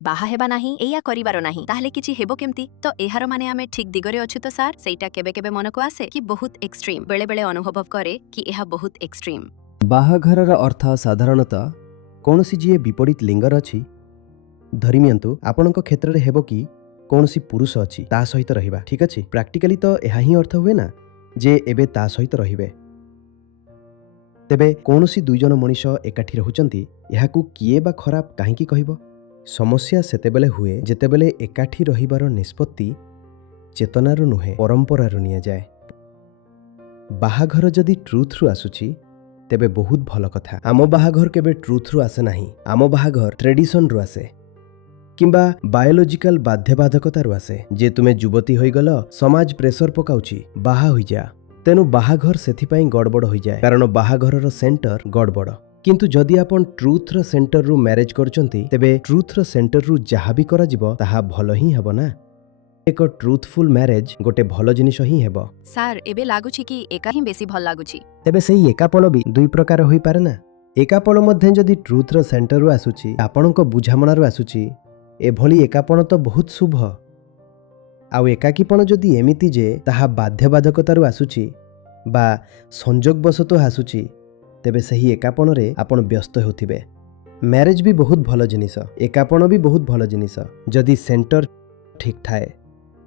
बाहा हेबा नाही एया करिबार नाही ताहले किछि हेबो केमती तो एहार माने आमे ठीक दिगरे अछु तो सार सेटा केबे केबे मन को आसे कि बहुत एक्सट्रीम बेले बेले अनुभव करे कि एहा बहुत एक्सट्रीम। बाहाघरर अर्थ साधारणतः कौनसी जी विपरीत लिंगर अछि धरिनियंतु आपणक क्षेत्र में हेबो कि कौनसी पुरुष अछि ता सहित रहिबा ठीक अछि प्रैक्टिकली तो एहा ही अर्थ हुए ना जे एबे ता सहित रहिबे तेबे कौनसी दुई जन मनीष एकाठी रहुचंती एहाकू किए बा खराब काहेकि कहबो समस्या सेतेबेले हुए जेतेबेले एकाठी रहिबार निष्पत्ति चेतनार नुहे परंपरार निया जाए। बाहाघर जदि ट्रुथ रु आसुची तेबे बहुत भल कथा। आम बाहाघर केबे ट्रुथ रु आसे नाही, आम बाहाघर ट्रेडिशन रु आसे किंबा बायोलॉजिकल बाध्यबाधकता रु आसे जे तुमे युवती होई गल समाज प्रेशर पकाउची बाहा होई जा तेनु बाहाघर सेथिपाई गड़बड़ होई जाए कारण बाहाघरर सेंटर गड़बड़। किंतु जदि आपण ट्रुथ र सेंटर रु मैरिज करचंती तेबे ट्रुथ र सेंटर रु जहा भी करा जिवो ताहा भल ही हेबो ना। एक ट्रुथफुल मैरिज गोटे भल जिनिस ही हेबो। सार एबे लागुछि कि एका ही बेसी भल लागुछि। तेबे सेही एकापल भी दुई प्रकार होई पारे ना। एकापल मध्ये जदि ट्रुथ र सेंटर रु आसुची आपणक बुझामणा रु आसुची एभली एकापण तो बहुत शुभ। आउ एकाकीपण जदि एमिति जे ताहा बाध्यबाधकता रु आसुची बा संजोगवशतः आसुची तेबे सही एकापण रे आपण व्यस्त होथिबे। मैरिज भी बहुत भल जिनिस, एकापण भी बहुत भल जिनिस जदि सेंटर ठीक थाए।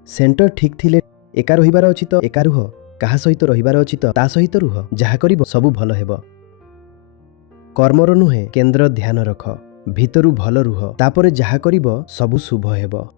सेंटर ठीक थिले एका रहिबार अछि तो एका रुह, काहा सहित रहिबार अछि तो ता सहित रुह, जहा करिबो सबु भल हेबो। कर्मर नुहे केंद्र ध्यान रख, भितरु भल रुह, तापरे जहा करिबो सबु शुभ हेबो।